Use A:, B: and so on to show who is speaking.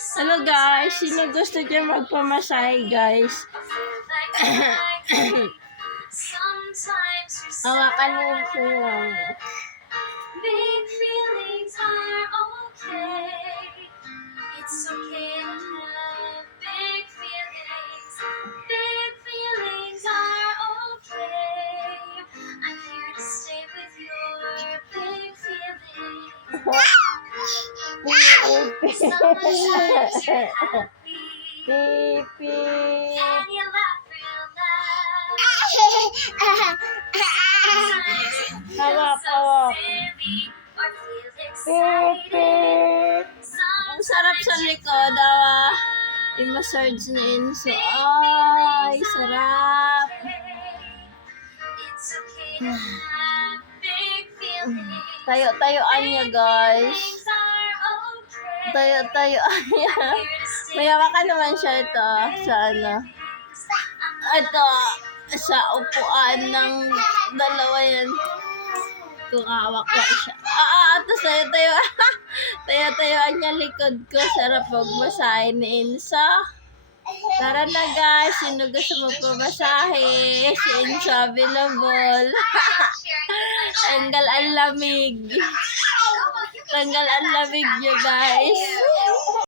A: Hello guys, sino gusto niya magpamasahe guys? Hawakan mo yung suwang.
B: Big feelings are okay. It's okay to have big feelings. Big feelings are okay. I'm here to stay with your big feelings.
A: Pipi.
B: Feel
A: Hawak,
B: so
A: hawak. Pipi. Ang sarap sa likod, ah. I-massage na Enzo. Ay, sarap. Tayo-tayoan niya, guys.
B: To stay
A: Mayawa ka naman siya ito, sa ano. Ito, sa upuan ng dalawa yan. Kung hawak ko siya. Ah, ah, ito tayo tayo. tayo tayoan niya likod ko. Sarap magmasahe ni Insa. Tara na guys, sino gusto magpamasahe? Si Insa available. Tanggal ang lamig. Tanggal ang lamig niyo guys.